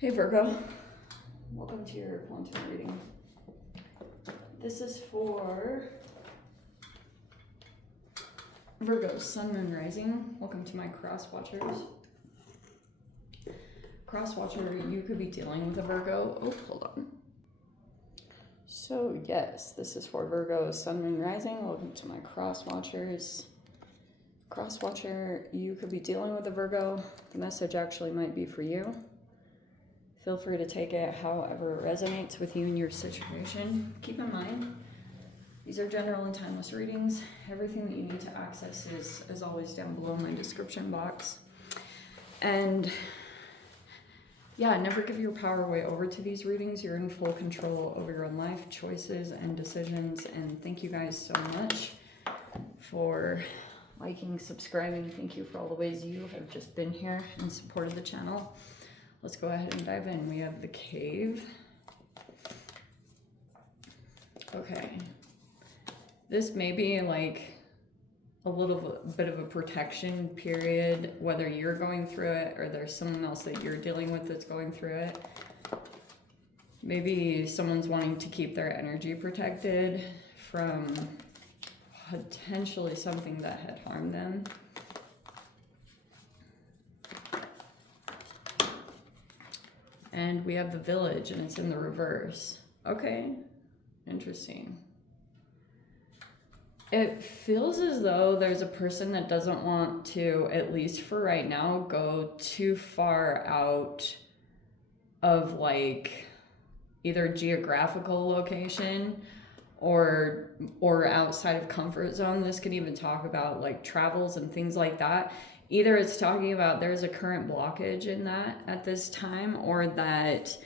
Hey Virgo, welcome to your quantum reading. This is for Virgo, Sun, Moon, Rising. Welcome to my cross watchers. Cross watcher, you could be dealing with a Virgo. Oh, hold on. So yes, this is for Virgo, Sun, Moon, Rising. Welcome to my cross watchers. Cross watcher, you could be dealing with a Virgo. The message actually might be for you. Feel free to take it however it resonates with you and your situation. Keep in mind, these are general and timeless readings. Everything that you need to access is, as always, down below in my description box. And yeah, never give your power away over to these readings. You're in full control over your own life, choices, and decisions. And thank you guys so much for liking, subscribing. Thank you for all the ways you have just been here and supported the channel. Let's go ahead and dive in. We have the cave. Okay. This may be like a little bit of a protection period, whether you're going through it or there's someone else that you're dealing with that's going through it. Maybe someone's wanting to keep their energy protected from potentially something that had harmed them. And we have the village, and it's in the reverse. Okay, interesting. It feels as though there's a person that doesn't want to, at least for right now, go too far out of like either geographical location or outside of comfort zone. This could even talk about like travels and things like that. Either it's talking about there's a current blockage in that at this time, or that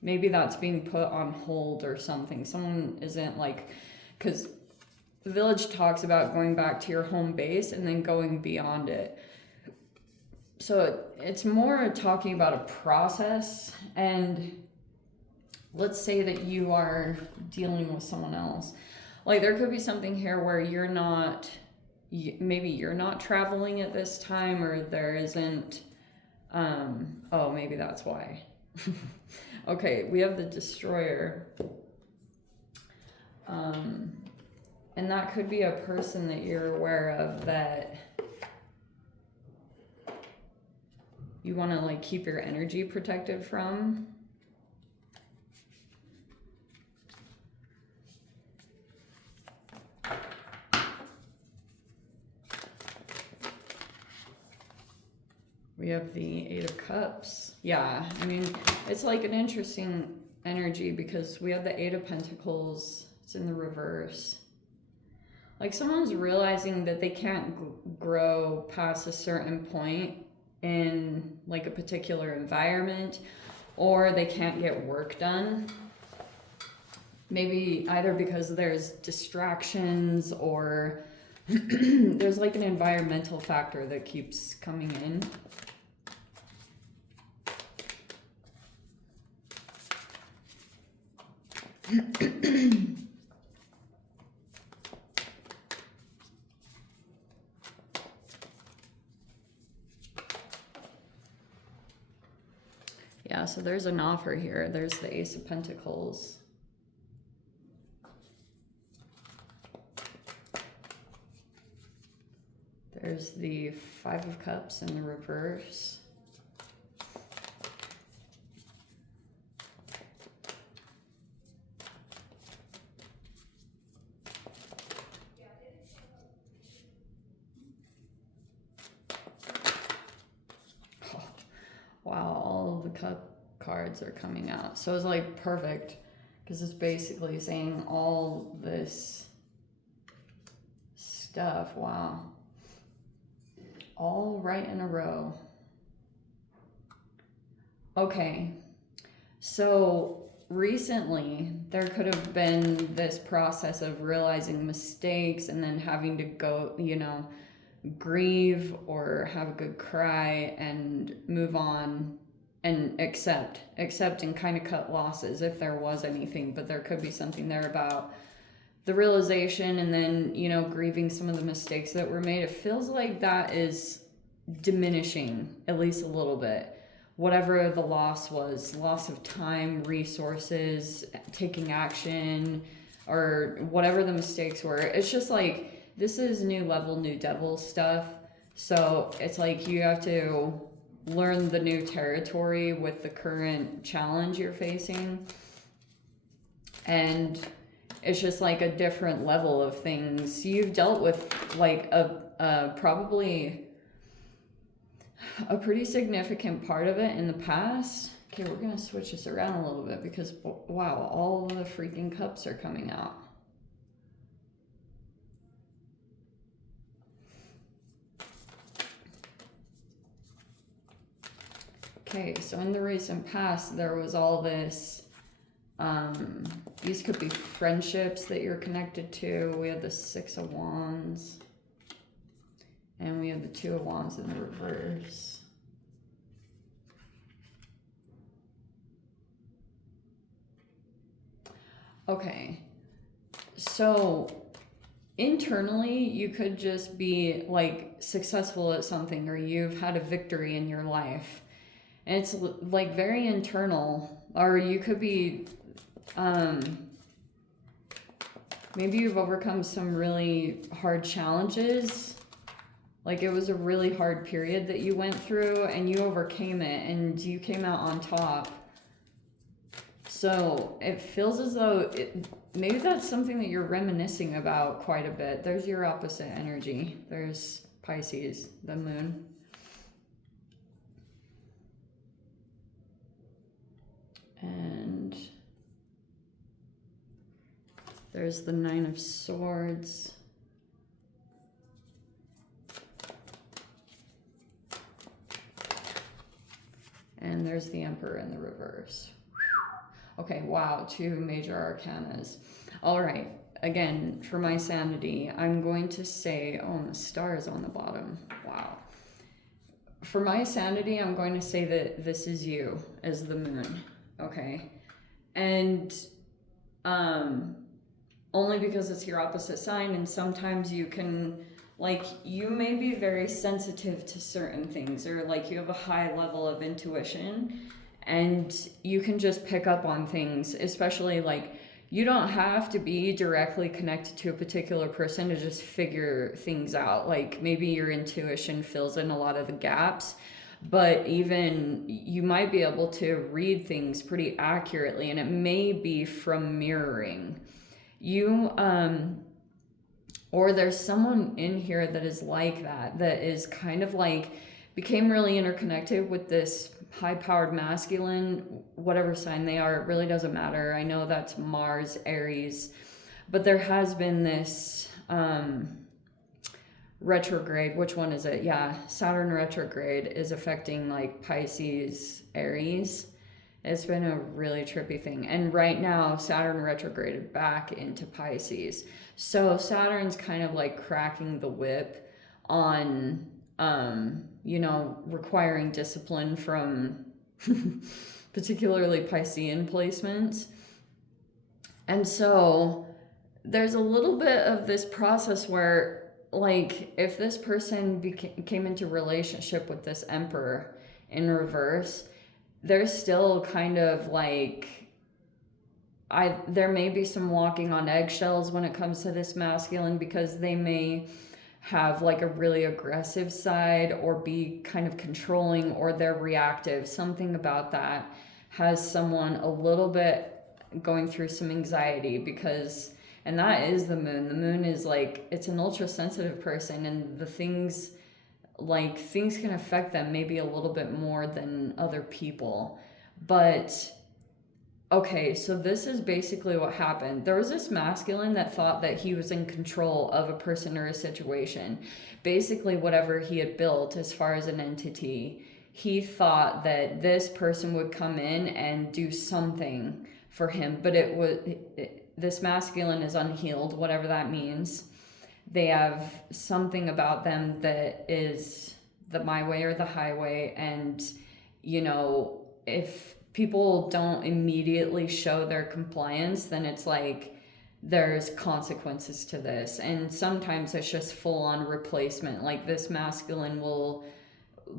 maybe that's being put on hold or something. Someone isn't like, because the village talks about going back to your home base and then going beyond it. So it's more talking about a process. And let's say that you are dealing with someone else. Like there could be something here where you're not, maybe you're not traveling at this time, or there isn't, oh, maybe that's why. Okay, we have the destroyer. And that could be a person that you're aware of that you want to like keep your energy protected from. We have the Eight of Cups. Yeah, I mean, it's like an interesting energy because we have the Eight of Pentacles. It's in the reverse. Like someone's realizing that they can't grow past a certain point in like a particular environment, or they can't get work done. Maybe either because there's distractions or there's like an environmental factor that keeps coming in. Yeah, so there's an offer here. There's the Ace of Pentacles. There's the Five of Cups in the reverse. Wow, all of the cup cards are coming out. So it's like perfect because it's basically saying all this stuff. Wow. All right in a row. Okay. So recently there could have been this process of realizing mistakes and then having to go, you know, grieve or have a good cry and move on and accept and kind of cut losses if there was anything. But there could be something there about the realization and then, you know, grieving some of the mistakes that were made. It feels like that is diminishing at least a little bit. whatever the loss was, loss of time, resources, taking action, or whatever the mistakes were. It's just like, this is new level, new devil stuff. So it's like you have to learn the new territory with the current challenge you're facing. And it's just like a different level of things. You've dealt with like probably a pretty significant part of it in the past. Okay, we're gonna switch this around a little bit because wow, all the freaking cups are coming out. Okay, so in the recent past, there was all this, these could be friendships that you're connected to. We had the 6 of Wands, and we have the 2 of Wands in the reverse. Okay, so internally, you could just be like successful at something, or you've had a victory in your life. And it's like very internal, or you could be, maybe you've overcome some really hard challenges. Like it was a really hard period that you went through and you overcame it and you came out on top. So it feels as though maybe that's something that you're reminiscing about quite a bit. There's your opposite energy. There's Pisces, the moon. And there's the 9 of Swords. And there's the Emperor in the reverse. Okay, wow, 2 major arcanas. All right, again, for my sanity, I'm going to say, oh, and the star is on the bottom. Wow. For my sanity, I'm going to say that this is you as the moon. Okay, and only because it's your opposite sign, and sometimes you can, like, you may be very sensitive to certain things, or like you have a high level of intuition, and you can just pick up on things, especially like you don't have to be directly connected to a particular person to just figure things out. Like maybe your intuition fills in a lot of the gaps, but even you might be able to read things pretty accurately, and it may be from mirroring you, or there's someone in here that is like that is kind of like became really interconnected with this high-powered masculine, whatever sign they are. It really doesn't matter. I know that's Mars, Aries, but there has been this retrograde. Which one is it? Yeah, Saturn retrograde is affecting like Pisces, Aries. It's been a really trippy thing. And right now, Saturn retrograded back into Pisces. So Saturn's kind of like cracking the whip on, you know, requiring discipline from particularly Piscean placements. And so there's a little bit of this process where, like, if this person came into relationship with this Emperor in reverse, there's still kind of like, there may be some walking on eggshells when it comes to this masculine, because they may have like a really aggressive side or be kind of controlling, or they're reactive. Something about that has someone a little bit going through some anxiety, because, and that is the moon. The moon is like, it's an ultra sensitive person, and the things, like, things can affect them maybe a little bit more than other people. But okay, so this is basically what happened. There was this masculine that thought that he was in control of a person or a situation. Basically, whatever he had built as far as an entity, he thought that this person would come in and do something for him. But this masculine is unhealed, whatever that means. They have something about them that is the my way or the highway. And, you know, if people don't immediately show their compliance, then it's like there's consequences to this. And sometimes it's just full on replacement. Like this masculine will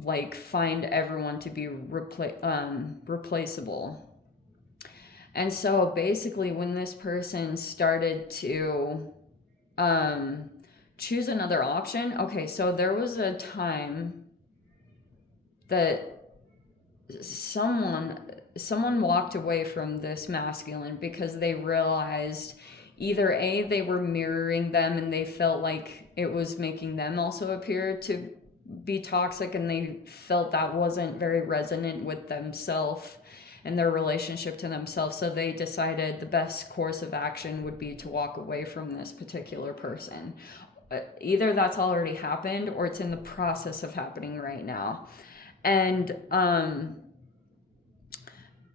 like find everyone to be replaceable. And so basically when this person started to choose another option, okay, so there was a time that someone walked away from this masculine because they realized either A, they were mirroring them and they felt like it was making them also appear to be toxic, and they felt that wasn't very resonant with themselves and their relationship to themselves. So they decided the best course of action would be to walk away from this particular person. Either that's already happened or it's in the process of happening right now. And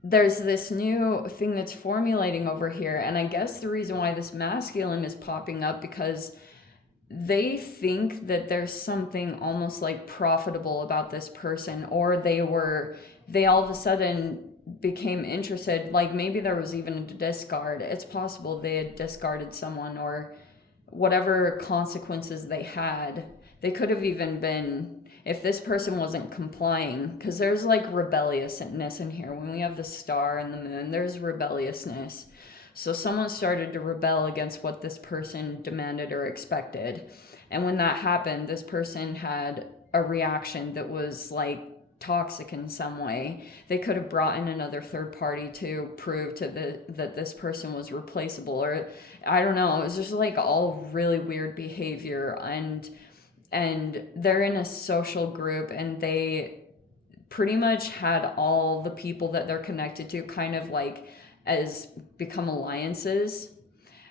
there's this new thing that's formulating over here. And I guess the reason why this masculine is popping up, because they think that there's something almost like profitable about this person, or they all of a sudden became interested. Like maybe there was even a discard. It's possible they had discarded someone, or whatever consequences they had. They could have even been, if this person wasn't complying, because there's like rebelliousness in here. When we have the star and the moon, there's rebelliousness. So someone started to rebel against what this person demanded or expected. And when that happened, this person had a reaction that was like toxic in some way. They could have brought in another third party to prove that this person was replaceable, or I don't know. It was just like all really weird behavior. And they're in a social group, and they pretty much had all the people that they're connected to kind of like as become alliances.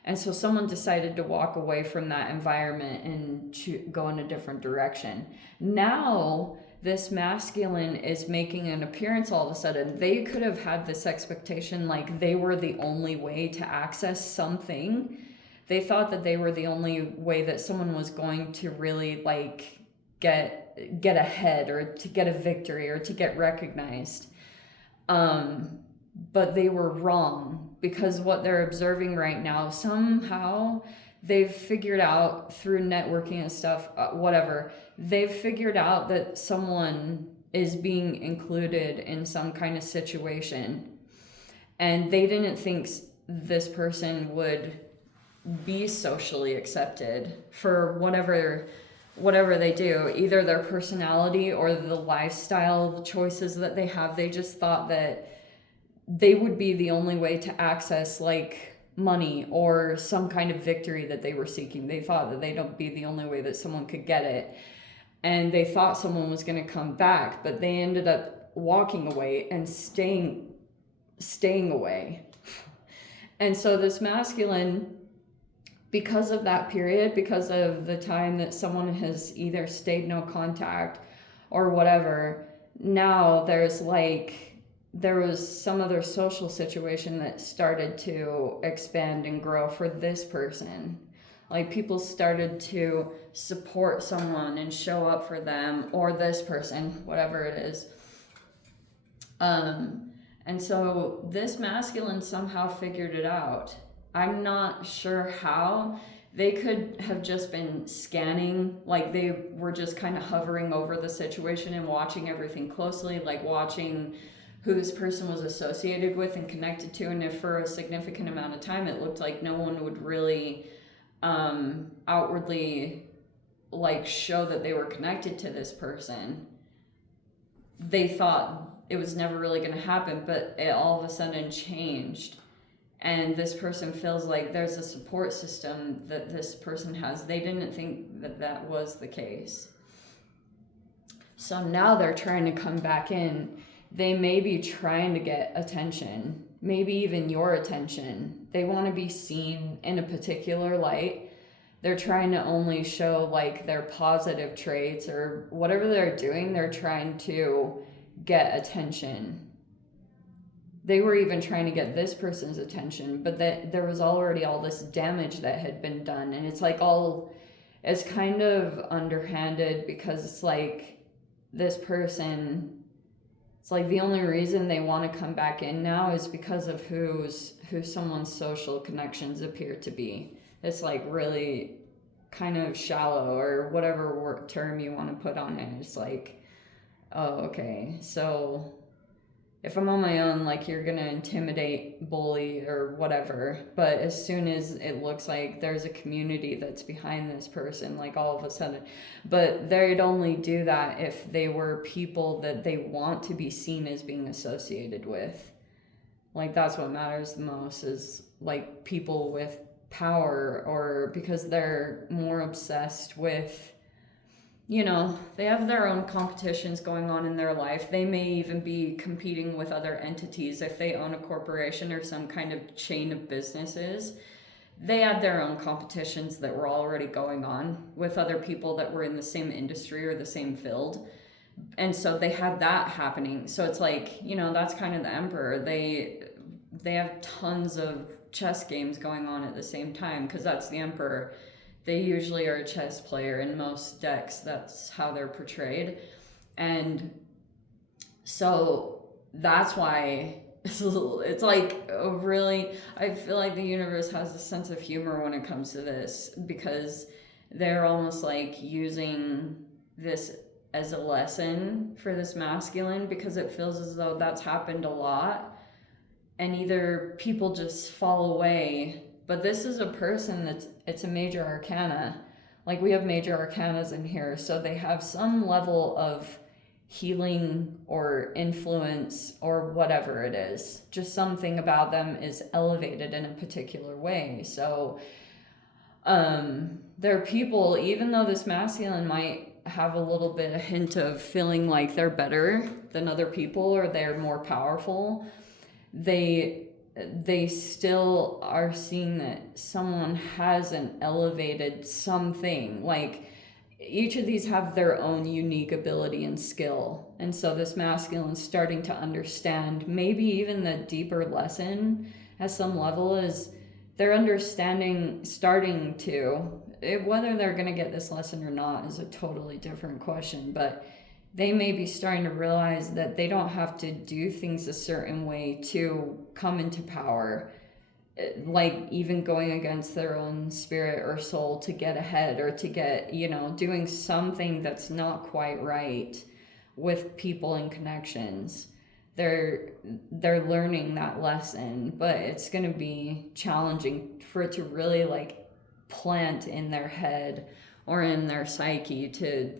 And so someone decided to walk away from that environment and go in a different direction. Now this masculine is making an appearance all of a sudden. They could have had this expectation like they were the only way to access something. They thought that they were the only way that someone was going to really like get ahead, or to get a victory, or to get recognized. But they were wrong, because what they're observing right now, somehow they've figured out through networking and stuff, whatever, they've figured out that someone is being included in some kind of situation. And they didn't think this person would be socially accepted for whatever they do, either their personality or the lifestyle choices that they have. They just thought that they would be the only way to access like money or some kind of victory that they were seeking. They thought that they'd be the only way that someone could get it. And they thought someone was going to come back, but they ended up walking away and staying away. And so this masculine, because of that period, because of the time that someone has either stayed no contact or whatever, now there was some other social situation that started to expand and grow for this person. Like people started to support someone and show up for them, or this person, whatever it is. And so this masculine somehow figured it out. I'm not sure how. They could have just been scanning, like they were just kind of hovering over the situation and watching everything closely, like watching who this person was associated with and connected to. And if for a significant amount of time it looked like no one would really outwardly like show that they were connected to this person, they thought it was never really going to happen, but it all of a sudden changed. And this person feels like there's a support system that this person has. They didn't think that that was the case. So now they're trying to come back in. They may be trying to get attention, maybe even your attention. They want to be seen in a particular light. They're trying to only show like their positive traits, or whatever they're doing, they're trying to get attention. They were even trying to get this person's attention, but that there was already all this damage that had been done. And it's like it's kind of underhanded, because it's like this person, it's like the only reason they want to come back in now is because of who someone's social connections appear to be. It's like really kind of shallow, or whatever term you want to put on it. It's like Oh, okay. So if I'm on my own, like, you're gonna intimidate, bully, or whatever. But as soon as it looks like there's a community that's behind this person, like, all of a sudden, but they'd only do that if they were people that they want to be seen as being associated with. Like, that's what matters the most, is like people with power, or because they're more obsessed with, you know, they have their own competitions going on in their life. They may even be competing with other entities. If they own a corporation or some kind of chain of businesses, they had their own competitions that were already going on with other people that were in the same industry or the same field. And so they had that happening. So it's like, you know, that's kind of the emperor. They have tons of chess games going on at the same time, because that's the emperor. They usually are a chess player in most decks. That's how they're portrayed. And so that's why it's like a really, I feel like the universe has a sense of humor when it comes to this, because they're almost like using this as a lesson for this masculine, because it feels as though that's happened a lot. And either people just fall away, but this is a person it's a major arcana. Like, we have major arcanas in here, so they have some level of healing or influence or whatever it is. Just something about them is elevated in a particular way. So there are people, even though this masculine might have a little bit, a hint of feeling like they're better than other people or they're more powerful, they still are seeing that someone hasn't elevated something. Like, each of these have their own unique ability and skill. And so this masculine's starting to understand, maybe even the deeper lesson at some level is they're understanding, starting to, whether they're going to get this lesson or not is a totally different question, but they may be starting to realize that they don't have to do things a certain way to come into power, like even going against their own spirit or soul to get ahead, or to get, you know, doing something that's not quite right with people and connections. They're learning that lesson, but it's going to be challenging for it to really like plant in their head or in their psyche to,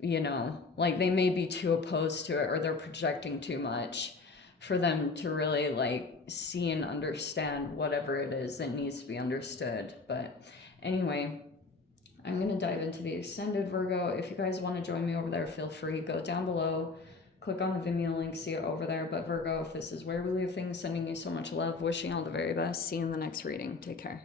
you know, like they may be too opposed to it, or they're projecting too much for them to really like see and understand whatever it is that needs to be understood. But anyway, I'm going to dive into the extended Virgo. If you guys want to join me over there, feel free. Go down below, click on the Vimeo link, see it over there. But Virgo, if this is where we leave things, sending you so much love, wishing all the very best. See you in the next reading. Take care.